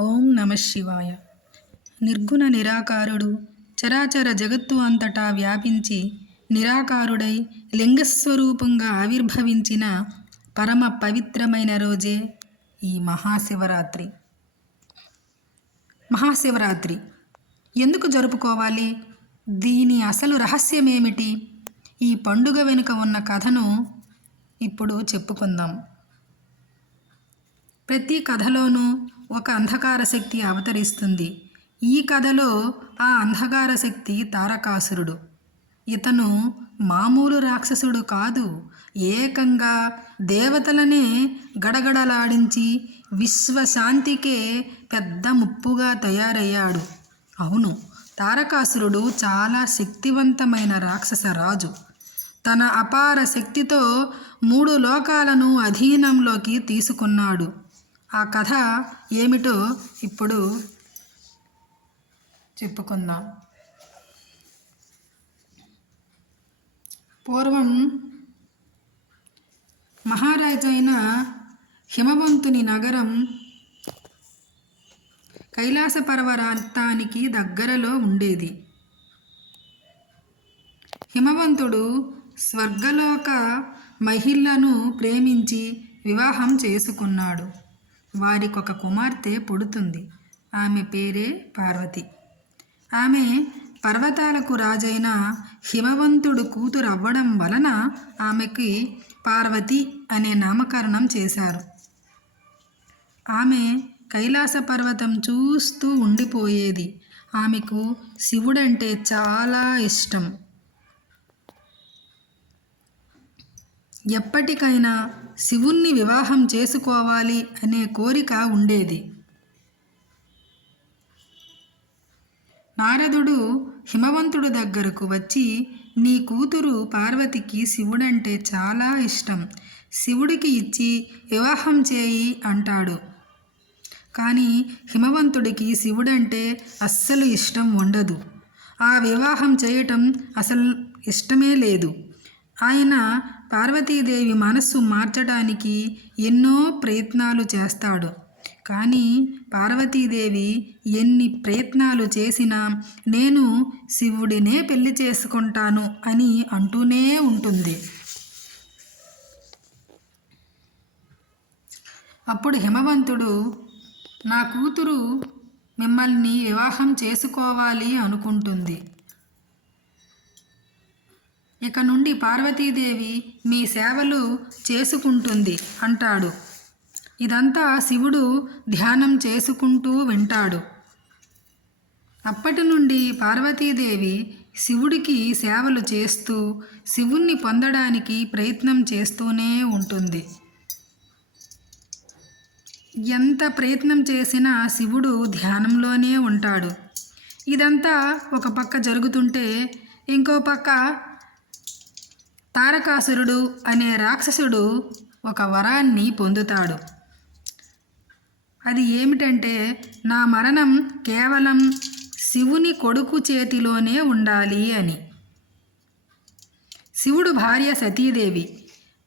ఓం నమ శివాయ. నిర్గుణ నిరాకారుడు చరాచర జగత్తు అంతటా వ్యాపించి నిరాకారుడై లింగస్వరూపంగా ఆవిర్భవించిన పరమ పవిత్రమైన రోజే ఈ మహాశివరాత్రి ఎందుకు జరుపుకోవాలి? దీని అసలు రహస్యమేమిటి? ఈ పండుగ వెనుక ఉన్న కథను ఇప్పుడు చెప్పుకుందాం. ప్రతి కథలోనూ ఒక అంధకార శక్తి అవతరిస్తుంది. ఈ కథలో ఆ అంధకార శక్తి తారకాసురుడు. ఇతను మామూలు రాక్షసుడు కాదు, ఏకంగా దేవతలనే గడగడలాడించి విశ్వశాంతికే పెద్ద ముప్పుగా తయారయ్యాడు. అవును, తారకాసురుడు చాలా శక్తివంతమైన రాక్షస రాజు. తన అపార శక్తితో 3 లోకాలను అధీనంలోకి తీసుకున్నాడు. ఆ కథ ఏమిటో ఇప్పుడు చెప్పుకుందాం. పూర్వం మహారాజైన హిమవంతుని నగరం కైలాస పర్వతానికి దగ్గరలో ఉండేది. హిమవంతుడు స్వర్గలోక మహిళలను ప్రేమించి వివాహం చేసుకున్నాడు. వారికొక కుమార్తె పుడుతుంది. ఆమె పేరే పార్వతి. ఆమె పర్వతాలకు రాజైన హిమవంతుడు కూతురు అవ్వడం వలన ఆమెకి పార్వతి అనే నామకరణం చేశారు. ఆమె కైలాస పర్వతం చూస్తూ ఉండిపోయేది. ఆమెకు శివుడంటే చాలా ఇష్టం. ఎప్పటికైనా శివుణ్ణి వివాహం చేసుకోవాలి అనే కోరిక ఉండేది. నారదుడు హిమవంతుడి దగ్గరకు వచ్చి, నీ కూతురు పార్వతికి శివుడంటే చాలా ఇష్టం, శివుడికి ఇచ్చి వివాహం చేయి అంటాడు. కానీ హిమవంతుడికి శివుడంటే అస్సలు ఇష్టం ఉండదు. ఆ వివాహం చేయటం అసలు ఇష్టమే లేదు. ఆయన పార్వతీదేవి మనస్సు మార్చడానికి ఎన్నో ప్రయత్నాలు చేస్తాడు. కానీ పార్వతీదేవి ఎన్ని ప్రయత్నాలు చేసినా నేను శివుడినే పెళ్లి చేసుకుంటాను అని అంటూనే ఉంటుంది. అప్పుడు హిమవంతుడు, నా కూతురు మిమ్మల్ని వివాహం చేసుకోవాలి అనుకుంటుంది. ఇక నుండి పార్వతీదేవి మీ సేవలు చేసుకుంటుంది అంటాడు. ఇదంతా శివుడు ధ్యానం చేసుకుంటూ వింటాడు. అప్పటి నుండి పార్వతీదేవి శివుడికి సేవలు చేస్తూ శివుణ్ణి పొందడానికి ప్రయత్నం చేస్తూనే ఉంటుంది. ఎంత ప్రయత్నం చేసినా శివుడు ధ్యానంలోనే ఉంటాడు. ఇదంతా ఒక పక్క జరుగుతుంటే ఇంకో పక్క తారకాసురుడు అనే రాక్షసుడు ఒక వరాన్ని పొందుతాడు. అది ఏమిటంటే, నా మరణం కేవలం శివుని కొడుకు చేతిలోనే ఉండాలి అని. శివుడు భార్య సతీదేవి.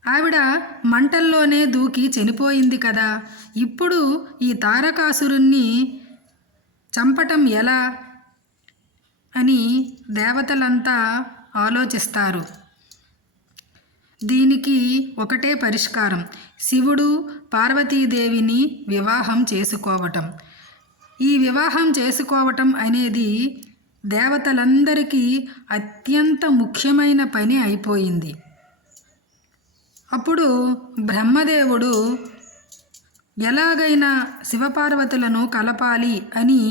ఆవిడ మంటల్లోనే దూకి చనిపోయింది కదా. ఇప్పుడు ఈ తారకాసురుణ్ణి చంపటం ఎలా అని దేవతలంతా ఆలోచిస్తారు. దీనికి ఒకటే పరిష్కారం, శివుడు పార్వతీదేవిని వివాహం చేసుకోవటం. ఈ వివాహం చేసుకోవటం అనేది దేవతలందరికీ అత్యంత ముఖ్యమైన పని అయిపోయింది. అప్పుడు బ్రహ్మదేవుడు ఎలాగైనా శివపార్వతులను కలపాలి అని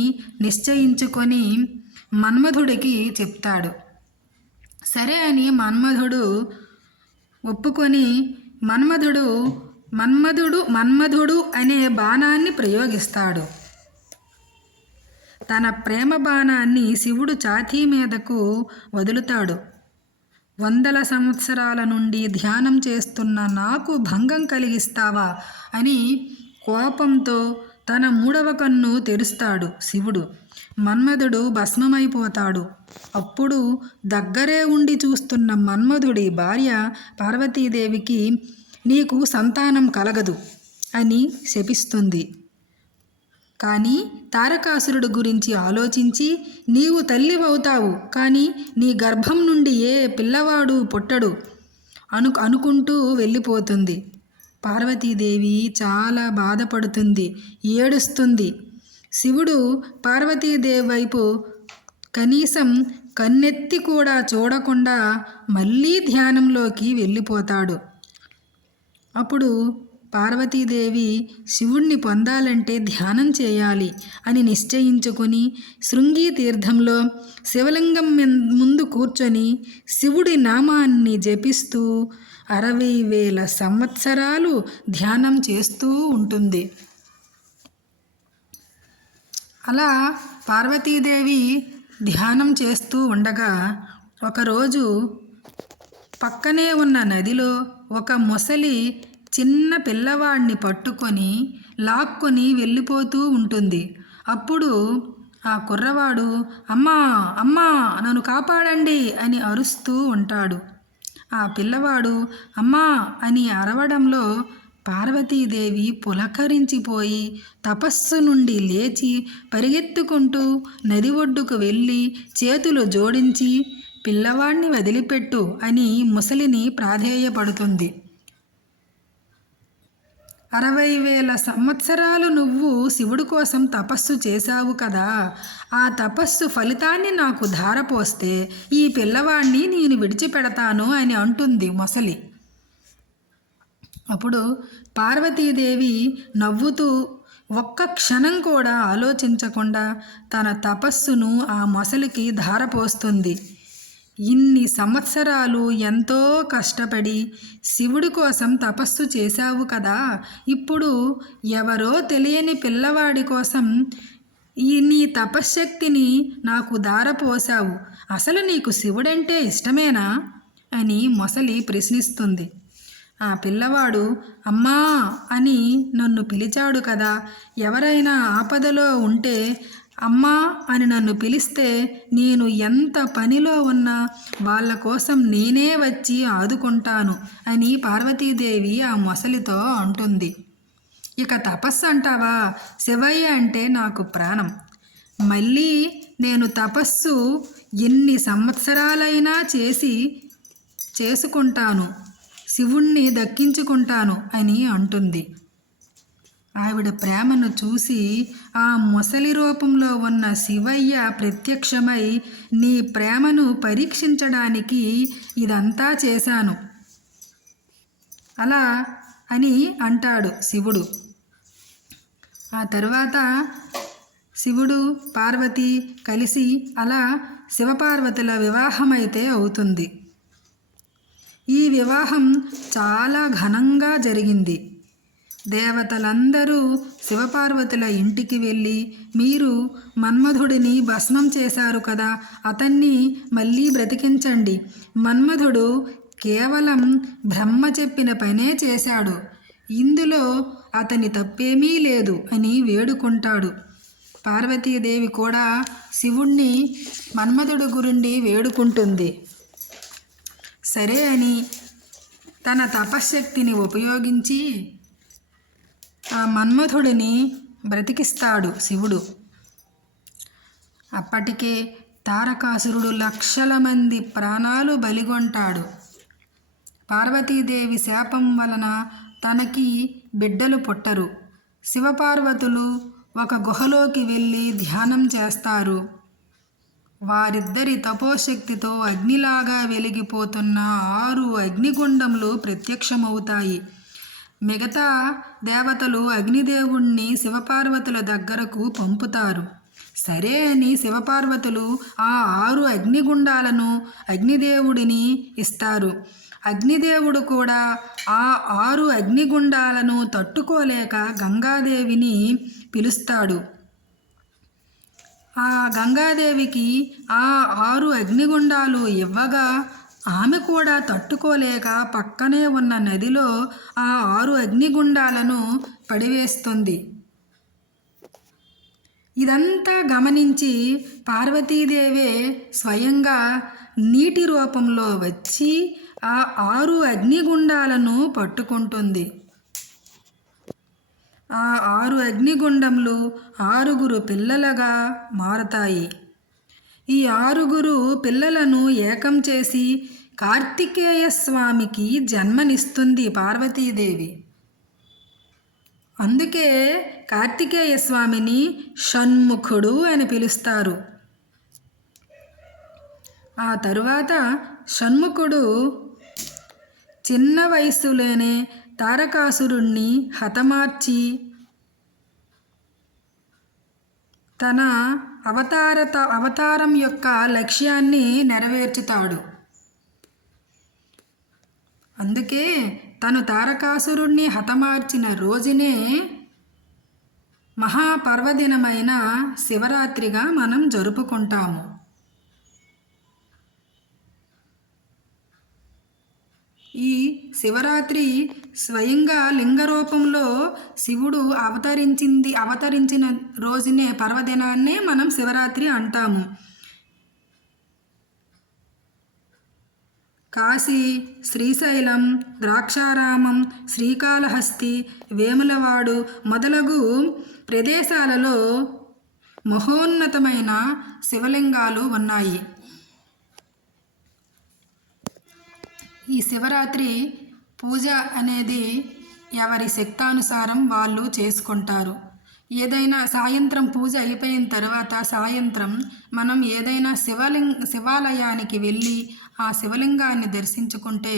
నిశ్చయించుకొని మన్మధుడికి చెప్తాడు. సరే అని మన్మధుడు ఒప్పుకొని మన్మధుడు అనే బాణాన్ని ప్రయోగిస్తాడు. తన ప్రేమ బాణాన్ని శివుడు ఛాతీ మీదకు వదులుతాడు. 100 సంవత్సరాల నుండి ధ్యానం చేస్తున్న నాకు భంగం కలిగిస్తావా అని కోపంతో తన 3వ కన్ను తెరుస్తాడు శివుడు. మన్మధుడు భస్మమైపోతాడు. అప్పుడు దగ్గరే ఉండి చూస్తున్న మన్మధుడి భార్య పార్వతీదేవికి, నీకు సంతానం కలగదు అని శపిస్తుంది. కానీ తారకాసురుడు గురించి ఆలోచించి నీవు తల్లివవుతావు, కానీ నీ గర్భం నుండి ఏ పిల్లవాడు పుట్టడు అనుకుంటూ వెళ్ళిపోతుంది. పార్వతీదేవి చాలా బాధపడుతుంది, ఏడుస్తుంది. శివుడు పార్వతీదేవి వైపు కనీసం కన్నెత్తి కూడా చూడకుండా మళ్ళీ ధ్యానంలోకి వెళ్ళిపోతాడు. అప్పుడు పార్వతీదేవి శివుణ్ణి పొందాలంటే ధ్యానం చేయాలి అని నిశ్చయించుకుని శృంగి తీర్థంలో శివలింగం ముందు కూర్చొని శివుడి నామాన్ని జపిస్తూ 60,000 సంవత్సరాలు ధ్యానం చేస్తూ ఉంటుంది. అలా పార్వతీదేవి ధ్యానం చేస్తూ ఉండగా ఒకరోజు పక్కనే ఉన్న నదిలో ఒక మొసలి చిన్న పిల్లవాడిని పట్టుకొని లాక్కొని వెళ్ళిపోతూ ఉంటుంది. అప్పుడు ఆ కుర్రవాడు అమ్మా అమ్మా నన్ను కాపాడండి అని అరుస్తూ ఉంటాడు. ఆ పిల్లవాడు అమ్మా అని అరవడంలో పార్వతీదేవి పులకరించిపోయి తపస్సు నుండి లేచి పరిగెత్తుకుంటూ నది ఒడ్డుకు వెళ్ళి చేతులు జోడించి పిల్లవాడిని వదిలిపెట్టు అని ముసలిని ప్రాధేయపడుతుంది. 60,000 సంవత్సరాలు నువ్వు శివుడి కోసం తపస్సు చేశావు కదా, ఆ తపస్సు ఫలితాన్ని నాకు ధారపోస్తే ఈ పిల్లవాడిని నేను విడిచిపెడతాను అని అంటుంది మొసలి. అప్పుడు పార్వతీదేవి నవ్వుతూ ఒక్క క్షణం కూడా ఆలోచించకుండా తన తపస్సును ఆ మొసలికి ధారపోస్తుంది. ఇన్ని సంవత్సరాలు ఎంతో కష్టపడి శివుడి కోసం తపస్సు చేశావు కదా, ఇప్పుడు ఎవరో తెలియని పిల్లవాడి కోసం నీ తపశ్శక్తిని నాకు ధారపోసావు. అసలు నీకు శివుడంటే ఇష్టమేనా అని మొసలి ప్రశ్నిస్తుంది. ఆ పిల్లవాడు అమ్మా అని నన్ను పిలిచాడు కదా, ఎవరైనా ఆపదలో ఉంటే అమ్మా అని నన్ను పిలిస్తే నేను ఎంత పనిలో ఉన్నా వాళ్ళ కోసం నేనే వచ్చి ఆదుకుంటాను అని పార్వతీదేవి ఆ మొసలితో అంటుంది. ఇక తపస్సు అంటావా, శివయ్య అంటే నాకు ప్రాణం. మళ్ళీ నేను తపస్సు ఎన్ని సంవత్సరాలైనా చేసుకుంటాను, శివుణ్ణి దక్కించుకుంటాను అని అంటుంది. ఆవిడ ప్రేమను చూసి ఆ మొసలి రూపంలో ఉన్న శివయ్య ప్రత్యక్షమై నీ ప్రేమను పరీక్షించడానికి ఇదంతా చేశాను అలా అని అంటాడు శివుడు. ఆ తరువాత శివుడు పార్వతి కలిసి అలా శివపార్వతుల వివాహమైతే అవుతుంది. ఈ వివాహం చాలా ఘనంగా జరిగింది. దేవతలందరూ శివపార్వతుల ఇంటికి వెళ్ళి మీరు మన్మధుడిని భస్మం చేశారు కదా, అతన్ని మళ్ళీ బ్రతికించండి. మన్మధుడు కేవలం బ్రహ్మ చెప్పిన పనే చేశాడు, ఇందులో అతని తప్పేమీ లేదు అని వేడుకుంటాడు. పార్వతీదేవి కూడా శివుణ్ణి మన్మధుడు గురుండి వేడుకుంటుంది. సరే అని తన తపశ్శక్తిని ఉపయోగించి ఆ మన్మధుడిని బ్రతికిస్తాడు శివుడు. అప్పటికే తారకాసురుడు లక్షల మంది ప్రాణాలు బలిగొంటాడు. పార్వతీదేవి శాపం వలన తనకి బిడ్డలు పుట్టరు. శివపార్వతులు ఒక గుహలోకి వెళ్ళి ధ్యానం చేస్తారు. వారిద్దరి తపోశక్తితో అగ్నిలాగా వెలిగిపోతున్న 6 అగ్నిగుండములు ప్రత్యక్షమవుతాయి. మిగతా దేవతలు అగ్నిదేవుణ్ణి శివపార్వతుల దగ్గరకు పంపుతారు. సరే అని శివపార్వతులు ఆ 6 అగ్నిగుండాలను అగ్నిదేవుడిని ఇస్తారు. అగ్నిదేవుడు కూడా ఆ 6 అగ్నిగుండాలను తట్టుకోలేక గంగాదేవిని పిలుస్తాడు. ఆ గంగాదేవికి ఆ 6 అగ్నిగుండాలు ఇవ్వగా ఆమె కూడా తట్టుకోలేక పక్కనే ఉన్న నదిలో ఆ 6 అగ్నిగుండాలను పడివేస్తుంది. ఇదంతా గమనించి పార్వతీదేవే స్వయంగా నీటి రూపంలో వచ్చి ఆ 6 అగ్నిగుండాలను పట్టుకుంటుంది. ఆ 6 అగ్నిగుండములు 6 పిల్లలుగా మారతాయి. ఈ 6 పిల్లలను ఏకం చేసి కార్తికేయ స్వామికి జన్మనిస్తుంది పార్వతీదేవి. అందుకే కార్తికేయ స్వామిని షణ్ముఖుడు అని పిలుస్తారు. ఆ తరువాత షణ్ముఖుడు చిన్న వయస్సులోనే తారకాసురుణ్ణి హతమార్చి తన అవతారం యొక్క లక్ష్యాన్ని నెరవేర్చుతాడు. అందుకే తను తారకాసురుణ్ణి హతమార్చిన రోజునే మహాపర్వదినమైన శివరాత్రిగా మనం జరుపుకుంటాము. ఈ శివరాత్రి స్వయంగా లింగ రూపంలో శివుడు అవతరించిన రోజునే పర్వదినాన్నే మనం శివరాత్రి అంటాము. కాశీ, శ్రీశైలం, ద్రాక్షారామం, శ్రీకాళహస్తి, వేములవాడు మొదలగు ప్రదేశాలలో మహోన్నతమైన శివలింగాలు ఉన్నాయి. ఈ శివరాత్రి పూజ అనేది ఎవరి శక్తానుసారం వాళ్ళు చేసుకుంటారు. ఏదైనా సాయంత్రం పూజ అయిపోయిన తర్వాత సాయంత్రం మనం ఏదైనా శివాలయానికి వెళ్ళి ఆ శివలింగాన్ని దర్శించుకుంటే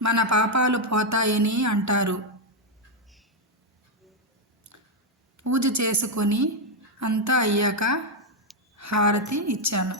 మన పాపాలు పోతాయని అంటారు. పూజ చేసుకొని అంతా అయ్యాక హారతి ఇచ్చాను.